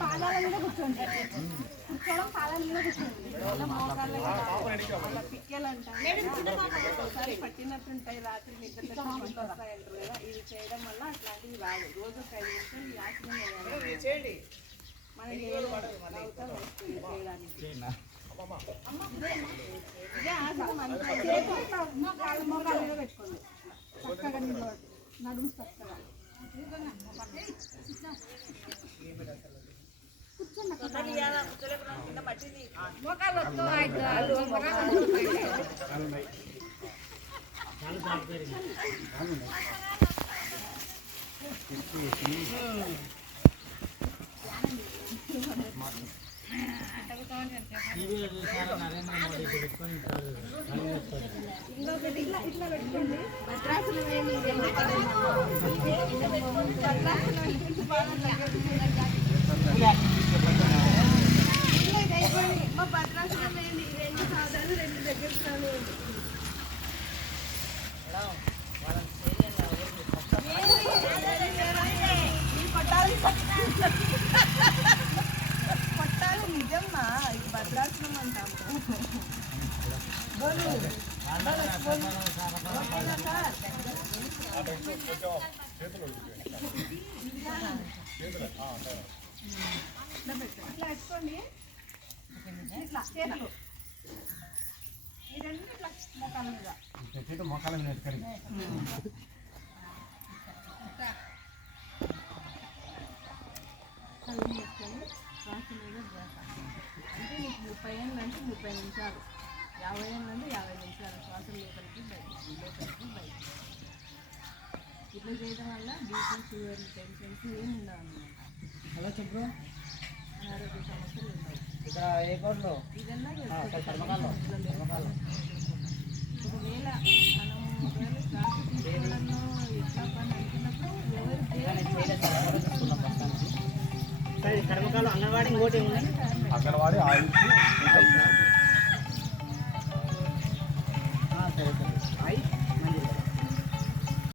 పాదాల మీద కూర్చోండి, కూర్చోవడం పాదాల మీద కూర్చోండి. మోకాళ్ళ పిక్కెలు అంటారు, పట్టినట్టుంటాయి, రాత్రి నిద్ర వస్తాయంటారు కదా, ఇవి చేయడం వల్ల అట్లాంటివి రాదు. రోజు 5 నిమిషాలు ఈ ఆసనం చేయాలి. మనకి చేయడానికి ఇదే ఆసనం అంతా మోకాళ్ళ మీద పెట్టుకోండి. చక్కగా నిలబడి నడుము చక్కగా ఇంకొకటి ఇట్లా ఇట్లా పెట్టుకోండి. భద్రాసనం వేయండి. మా భద్రాసనం వేయండి. 2 సాధారణ 2 దగ్గర పట్టాలి. నిజమ్మా, ఇది భద్రాసనం అంటాము. ఇట్లా పెట్టుకోండి. ఇట్లా చేతులు ఈ 2 ఇట్లా మోకాల మీద మోకాల మీద వేసుకొని కళ్ళు వేసుకొని శ్వాస మీద ధ్యాస. అంటే నీకు 30 ఏళ్ళు అంటే 30 నిమిషాలు, 50 ఏళ్ళు అంటే 50 నిమిషాలు శ్వాస లోపలికి బయటికి ఇట్లా చేయడం వల్ల బీపీ, షుగర్, టెన్షన్స్ ఏమి ఉండవు అన్నమాట. అలా చెప్పు. అనారోగ్య సమస్యలు ఉండవు. ఇక్కడ ఏ కోడ్లో ఇదన్నా ఒకవేళ మనం శ్వాస తీసుకోవడంలో ఎట్లా పని అనుకున్నప్పుడు అంగన్వాడీ ఆయుష్